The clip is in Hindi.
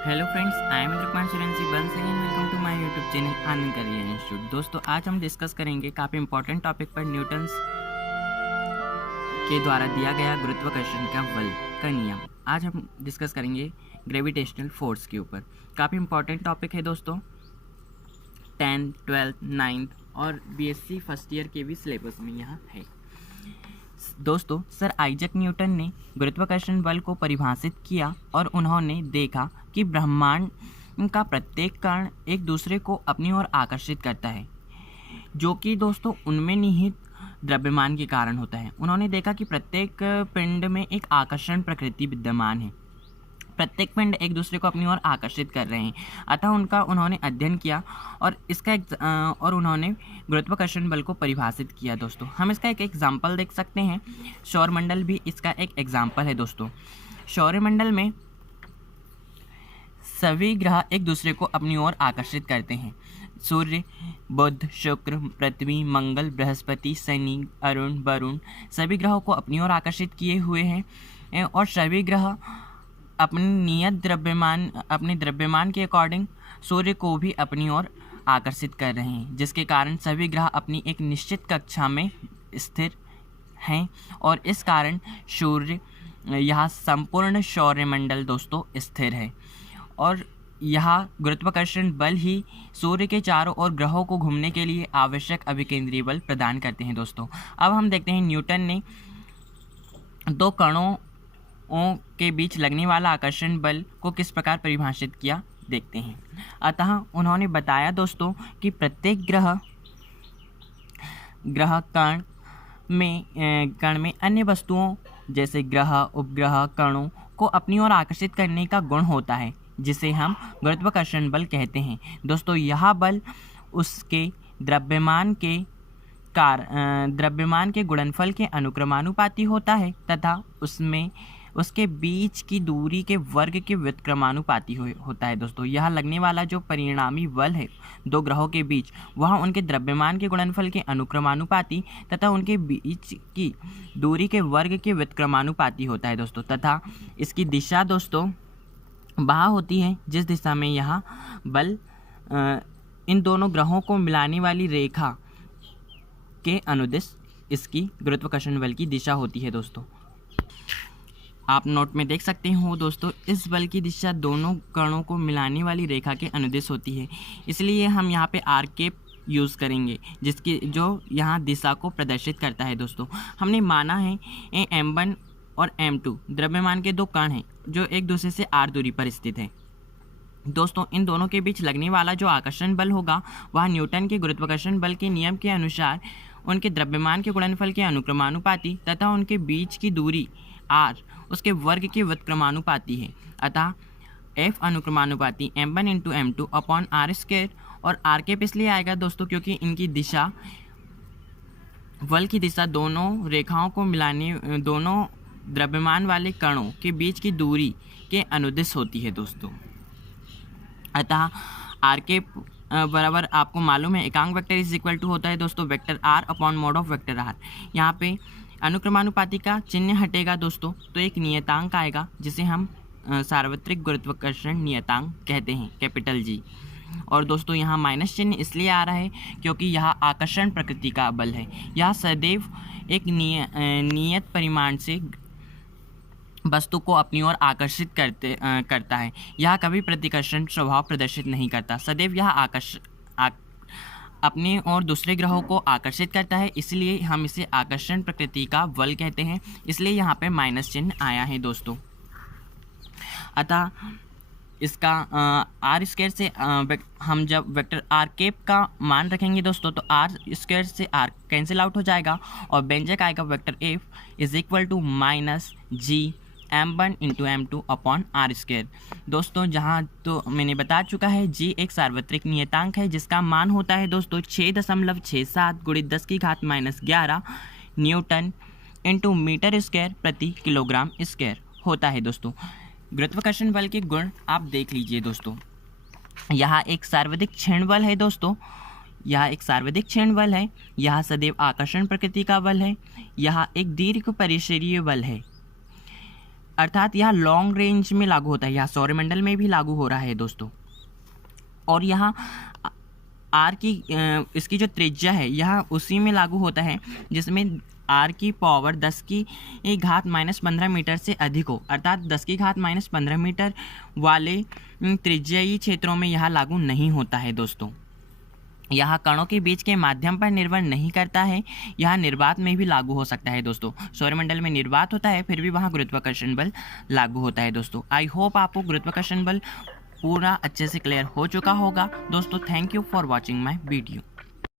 Hello friends, I am Indrapal Surensi once again welcome to my YouTube channel Anand career institute. दोस्तों, आज हम डिस्कस करेंगे काफ़ी इंपॉर्टेंट टॉपिक पर न्यूटन्स के द्वारा दिया गया गुरुत्वाकर्षण का बल का नियम। आज हम डिस्कस करेंगे ग्रेविटेशनल फोर्स के ऊपर। काफ़ी इंपॉर्टेंट टॉपिक है दोस्तों, 10th, 12th, 9th और बीएससी फर्स्ट ईयर के भी सिलेबस में यहाँ है। दोस्तों, सर आइजैक न्यूटन ने गुरुत्वाकर्षण बल को परिभाषित किया और उन्होंने देखा कि ब्रह्मांड का प्रत्येक कण एक दूसरे को अपनी ओर आकर्षित करता है, जो कि दोस्तों उनमें निहित द्रव्यमान के कारण होता है। उन्होंने देखा कि प्रत्येक पिंड में एक आकर्षण प्रकृति विद्यमान है, प्रत्येक पिंड एक दूसरे को अपनी ओर आकर्षित कर रहे हैं। अतः उन्होंने अध्ययन किया और और उन्होंने गुरुत्वाकर्षण बल को परिभाषित किया। दोस्तों, हम इसका एक एग्जाम्पल देख सकते हैं। सौरमंडल भी इसका एक एग्जाम्पल है। दोस्तों, सौरमंडल में सभी ग्रह एक दूसरे को अपनी ओर आकर्षित करते हैं। सूर्य, बुध, शुक्र, पृथ्वी, मंगल, बृहस्पति, शनि, अरुण, वरुण सभी ग्रहों को अपनी ओर आकर्षित किए हुए हैं और सभी ग्रह अपने द्रव्यमान के अकॉर्डिंग सूर्य को भी अपनी ओर आकर्षित कर रहे हैं, जिसके कारण सभी ग्रह अपनी एक निश्चित कक्षा में स्थिर हैं और इस कारण सूर्य यह संपूर्ण सौरमंडल दोस्तों स्थिर है और यह गुरुत्वाकर्षण बल ही सूर्य के चारों ओर ग्रहों को घूमने के लिए आवश्यक अभिकेंद्रीय बल प्रदान करते हैं। दोस्तों, अब हम देखते हैं न्यूटन ने दो कणों के बीच लगने वाला आकर्षण बल को किस प्रकार परिभाषित किया, देखते हैं। अतः उन्होंने बताया दोस्तों कि प्रत्येक ग्रह कण में अन्य वस्तुओं जैसे ग्रह, उपग्रह, कणों को अपनी ओर आकर्षित करने का गुण होता है, जिसे हम गुरुत्वाकर्षण बल कहते हैं। दोस्तों, यह बल उसके द्रव्यमान के गुणनफल के अनुक्रमानुपाती होता है तथा उसके बीच की दूरी के वर्ग के व्युत्क्रमानुपाती होता है। दोस्तों, यह लगने वाला जो परिणामी बल है दो ग्रहों के बीच, वह उनके द्रव्यमान के गुणनफल के अनुक्रमानुपाती तथा उनके बीच की दूरी के वर्ग के व्युत्क्रमानुपाती होता है। दोस्तों, तथा इसकी दिशा दोस्तों वह होती है जिस दिशा में यह बल इन दोनों ग्रहों को मिलाने वाली रेखा के अनुदिश इसकी गुरुत्वाकर्षण बल की दिशा होती है। दोस्तों, आप नोट में देख सकते हो दोस्तों, इस बल की दिशा दोनों कणों को मिलाने वाली रेखा के अनुदिश होती है, इसलिए हम यहाँ पे आर केप यूज़ करेंगे जो यहाँ दिशा को प्रदर्शित करता है। दोस्तों, हमने माना है m1 और m2 द्रव्यमान के दो कण हैं जो एक दूसरे से r दूरी पर स्थित हैं। दोस्तों, इन दोनों के बीच लगने वाला जो आकर्षण बल होगा वह न्यूटन के गुरुत्वाकर्षण बल के नियम के अनुसार उनके द्रव्यमान के गुणनफल के अनुक्रमानुपाती तथा उनके बीच की दूरी r उसके वर्ग के व्युत्क्रमानुपाती है। अतः f अनुक्रमानुपाती m1 into m2 upon r square, और r केप इसलिए आएगा दोस्तों क्योंकि इनकी दिशा, बल की दिशा दोनों रेखाओं को मिलाने, दोनों द्रव्यमान वाले कणों के बीच की दूरी के अनुदिश होती है। दोस्तों, अतः r केप बराबर आपको मालूम है एकांक वेक्टर इज इक्वल टू होता है दोस्तों vector r upon mod of vector r। यहाँ पे अनुक्रमानुपाती का चिन्ह हटेगा दोस्तों, तो एक नियतांक आएगा जिसे हम सार्वत्रिक गुरुत्वाकर्षण नियतांक कहते हैं, कैपिटल G। और दोस्तों, यहाँ माइनस चिन्ह इसलिए आ रहा है क्योंकि यह आकर्षण प्रकृति का बल है। यह सदैव एक नियत परिमाण से वस्तु को अपनी ओर आकर्षित करता है। यह कभी प्रतिकर्षण स्वभाव प्रदर्शित नहीं करता, सदैव यह अपने और दूसरे ग्रहों को आकर्षित करता है, इसलिए हम इसे आकर्षण प्रकृति का बल कहते हैं, इसलिए यहाँ पे माइनस चिन्ह आया है। दोस्तों, अतः इसका आर स्क्वायर से हम जब वेक्टर आर केप का मान रखेंगे दोस्तों, तो आर स्क्वायर से आर कैंसिल आउट हो जाएगा और व्यंजक आएगा vector F is equal to minus G m1 into m2 upon r square. दोस्तों, जहाँ तो मैंने बता चुका है g एक सार्वत्रिक नियतांक है जिसका मान होता है दोस्तों 6.67 गुणित 10 की घात -11 न्यूटन इंटू मीटर स्क्वायर प्रति किलोग्राम स्क्वायर होता है। दोस्तों, गुरुत्वाकर्षण बल के गुण आप देख लीजिए। दोस्तों, यह एक सर्वाधिक क्षण बल है। दोस्तों, यह एक सर्वाधिक क्षण बल है, यह सदैव आकर्षण प्रकृति का बल है, यह एक दीर्घ परिसरीय बल है। अर्थात यह लॉन्ग रेंज में लागू होता है, यह सौरमंडल में भी लागू हो रहा है दोस्तों। और यहाँ आर की इसकी जो त्रिज्या है यह उसी में लागू होता है जिसमें आर की पावर 10 की घात -15 मीटर से अधिक हो, अर्थात 10 की घात -15 मीटर वाले त्रिज्यीय क्षेत्रों में यह लागू नहीं होता है दोस्तों। यह कणों के बीच के माध्यम पर निर्भर नहीं करता है, यह निर्वात में भी लागू हो सकता है दोस्तों। सौरमंडल में निर्वात होता है फिर भी वहाँ गुरुत्वाकर्षण बल लागू होता है दोस्तों। आई होप आपको गुरुत्वाकर्षण बल पूरा अच्छे से क्लियर हो चुका होगा दोस्तों। Thank you for watching my video.